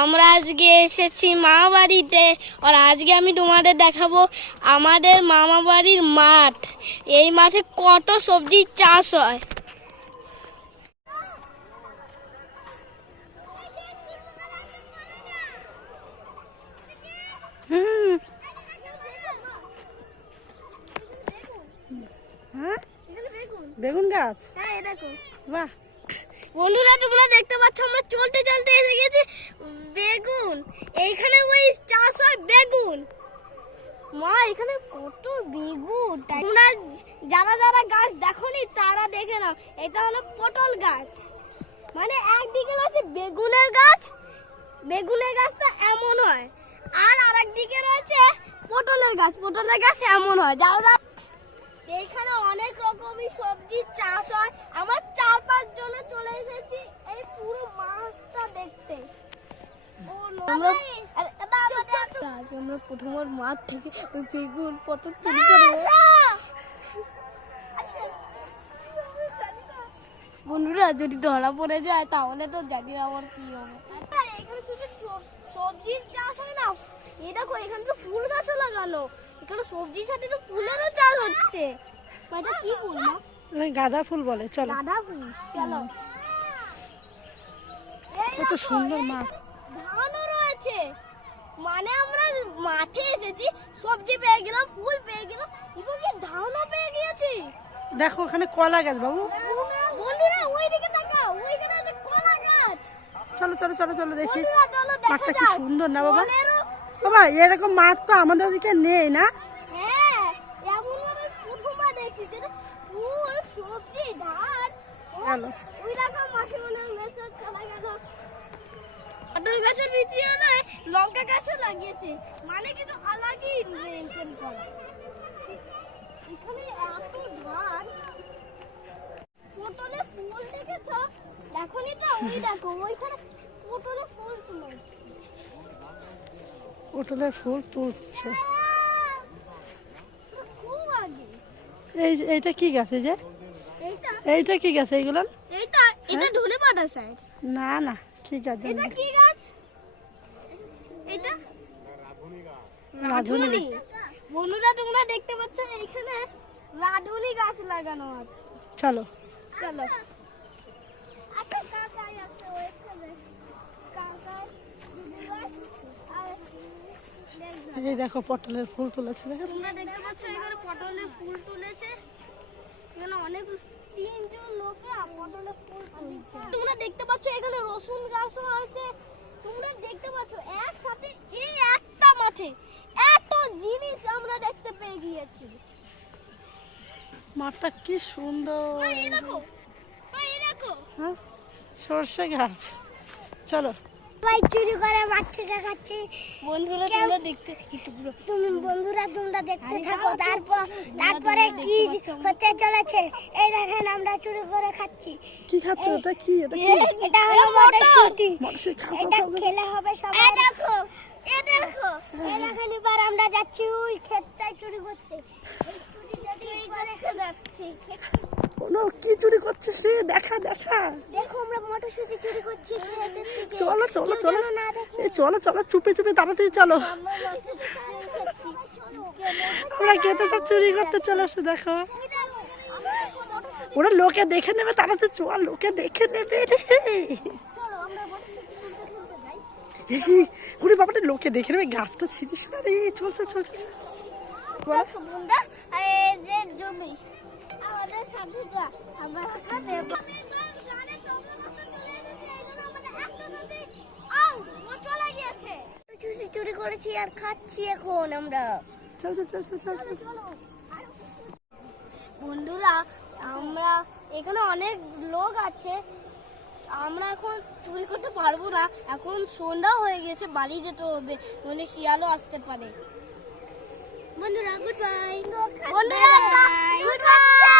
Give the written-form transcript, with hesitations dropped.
আমরা আজকে এসেছি মামা বাড়িতে। আর আজকে আমি তোমাদের দেখাবো আমাদের মামা বাড়ির মাঠ। এই মাঠে কত সবজি চাষ হয়। বেগুন গাছ, হ্যাঁ দেখো বাহ। বন্ধুরা, তোমরা দেখতে পাচ্ছ আমরা চলতে চলতে এসে গেছি বেগুন। এইখানে ওই চাষ হয় বেগুন। মা, এখানে কত বেগুন! তোমরা যারা যারা গাছ দেখোনি তারা দেখে নাও। এটা হলো পটল গাছ। মানে একদিকে রয়েছে বেগুনের গাছ, বেগুনের গাছটা এমন হয়। আর আরেকদিকে রয়েছে পটলের গাছ, পটলের গাছ এমন হয়। যারা এইখানে অনেক রকমের সবজি চাষ হয়। আমার 4-5 জনে চলে এসেছি এই পুরো মাঠটা দেখতে। আমরা প্রথমবার মাঠ থেকে ওই বেগুন পটল তুলি করে বন্ধুরা, যদি ধরা পড়ে যায় তাহলে তো জানি আমার কি হবে। এখানে শুধু সবজির চাষ হয় না, এই দেখো এখানে তো ফুল গাছও লাগানো। এখানে সবজির সাথে তো ফুলেরও চাষ হচ্ছে। এটা কি ফুল মা? গাঁদা ফুল বলে। চলো, গাঁদা ফুল। চলো, কত সুন্দর মাঠ। ধানও রয়েছে। মানে আমরা মাঠে এসেছি, সবজি পেয়ে গেলাম, ফুল পেয়ে গেলাম, এবং কি ধানও পেয়ে গিয়েছি। দেখো ওখানে কলা গাছ বাবু। বন্ধুরা ওইদিকে তাকাও, ওইখানে আছে কলা গাছ। চলো চলো চলো চলো দেখি বন্ধুরা চলো দেখা মাঠটা কি যাক। সুন্দর না বাবা। ফলেরও- বাবা এরকম মাঠ তো আমাদের ওদিকে নেই না। হ্যাঁ, এমন ভাবে প্রথমবার দেখছি যে ফুল, সবজি, ধান। চলো। ওই দেখো মাসিমনের মেসেজ চলে গেল। পটল গাছের ভিতরে নয়, লঙ্কা গাছও লাগিয়েছে। মানে কিছু আলাদই মেনশন করা। এখানে এত ধান, পটলে ফুল দেখেছো? দেখোনি তো? ওই দেখো ওইখানে পটলে ফুল তুলেছে। পটলের ফুল তুলছে। খুব আগে। এইটা কি গাছ? এই যে এইটা এইটা কি গাছ? এইগুলো এটা ধনেপাতা সাইড। না না, কি গাছ জানি এটা না। কি গাছ? এটা রাধুনি। রাধুনি। বন্ধুরা তোমরা দেখতে পাচ্ছ এইখানে রাধুনি গাছ লাগানো আছে। চলো চলো। আচ্ছা, কাকাই আছে ওইখানে। কাকাই দিদি আসছে। আর এই দেখো পটলের ফুল তুলেছে। দেখো তোমরা দেখতে পাচ্ছ এখানে পটলের ফুল তুলেছে। এখানে অনেক 3 জন লোকে পটলের ফুল তুলছে। তোমরা দেখতে পাচ্ছ এখানে রসুন গাছও আছে। তোমরা দেখতে পাচ্ছ একসাথে এই একটা মাঠে এত জিনিস আমরা দেখতে পেয়ে গিয়েছি। মাঠটা কি সুন্দর। এই দেখো, এই দেখো। হ্যাঁ, সর্ষে গাছ। চলো। ভাই চুরি করে মাঠ থেকে খাচ্ছি। বন্ধুরা তোমরা দেখতে তুমি বন্ধুরা তোমরা দেখতে থাকো। তারপরে কি হতে চলেছে এই দেখেন, আমরা চুরি করে খাচ্ছি। কি খাচ্ছ? ওটা কি? এটা কি? এটা হলো মটরশুঁটি। মটরশুঁটি খাও, খাও, এটা খাও, খাও। খেলে হবে সবাই। এই দেখো, এই দেখো। এই দেখেন এবার আমরা যাচ্ছি ওই ক্ষেতটায় চুরি করতে। এই চুরি যদি করে যাচ্ছি। কোনো কি চুরি করছিস রে? দেখা দেখা। দেখো আমরা মটরশুঁটি চুরি করছি ক্ষেতের থেকে। চলো চলো কেউ চলো। যেন না দেখে। এই চলো চলো, চুপে চুপে তাড়াতাড়ি চলো। আমরা মটরশুঁটি চুরি করছি। ওরা খেতে সব চুরি করতে চলেছে। দেখো ওরা লোকে দেখে নেবে, তাড়াতাড়ি চল, লোকে দেখে নেবে রে। ওরে বাবাটা, লোকে দেখে নেবে। গাছটা ছিড়িস না রে। চল চল চল চল। দেখো বন্ধুরা, এই যে জমি আমাদের সাথে যা আমরা চুরি করেছি আর খাচ্ছি এখন আমরা। চল চল চল চল চল চল। বন্ধুরা আমরা এখানে অনেক লোক আছে। আমরা এখন চুরি করতে পারবো না। এখন সন্ধ্যা হয়ে গেছে, বাড়ি যেতে হবে, নইলে শিয়ালও আসতে পারে। বন্ধুরা গুড বাই। বন্ধুরা গুড বাই।